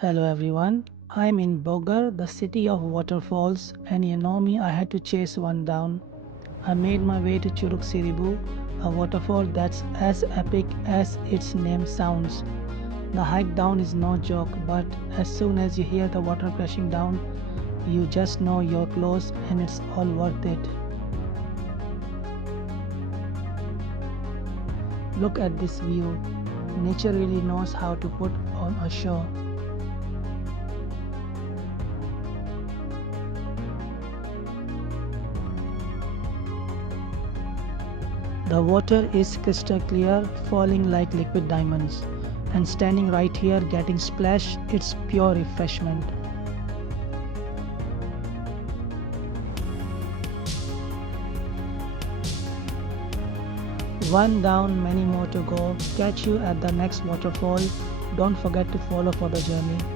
Hello everyone, I'm in Bogor, the city of waterfalls, and you know me, I had to chase one down. I made my way to Curug Seribu, a waterfall that's as epic as its name sounds. The hike down is no joke, but as soon as you hear the water crashing down, you just know you're close and it's all worth it. Look at this view. Nature really knows how to put on a show. The water is crystal clear, falling like liquid diamonds. And standing right here getting splashed, it's pure refreshment. One down, many more to go. Catch you at the next waterfall. Don't forget to follow for the journey.